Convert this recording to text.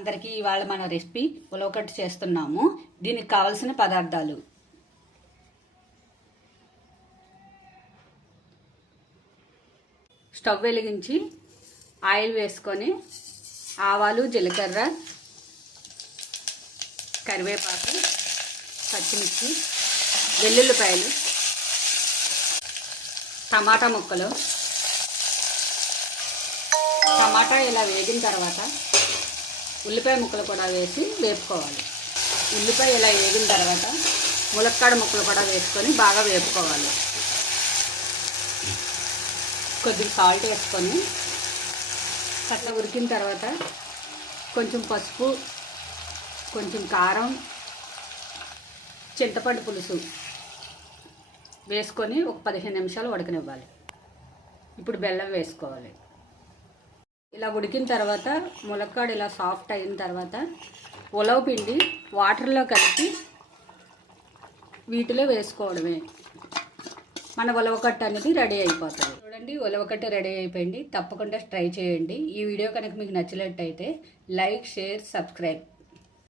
అందరికీ ఇవాళ మన రెసిపీ ఉలవకట్టు చేస్తున్నాము. దీనికి కావలసిన పదార్థాలు: స్టవ్ వెలిగించి ఆయిల్ వేసుకొని ఆవాలు, జీలకర్ర, కరివేపాకు, పచ్చిమిర్చి, వెల్లుల్లిపాయలు, టమాటా ముక్కలు. టమాటా ఇలా వేగిన తర్వాత ఉల్లిపాయ ముక్కలు కూడా వేసి వేపుకోవాలి. ఉల్లిపాయ ఇలా వేగిన తర్వాత ములక్కాడ ముక్కలు కూడా వేసుకొని బాగా వేపుకోవాలి. కొద్దిగా సాల్ట్ వేసుకొని అట్లా ఉడికిన తర్వాత కొంచెం పసుపు, కొంచెం కారం, చింతపండు పులుసు వేసుకొని ఒక 15 నిమిషాలు ఉడకనివ్వాలి. ఇప్పుడు బెల్లం వేసుకోవాలి. ఇలా ఉడికిన తర్వాత ములక్కాడ ఇలా సాఫ్ట్ అయిన తర్వాత ఉలవ పిండి వాటర్లో కలిపి వీటిలో వేసుకోవడమే. మన ఉలవకట్టు అనేది రెడీ అయిపోతుంది. చూడండి, ఉలవకట్టు రెడీ అయిపోయింది. తప్పకుండా ట్రై చేయండి. ఈ వీడియో కనుక మీకు నచ్చినట్టయితే లైక్, షేర్, సబ్స్క్రైబ్.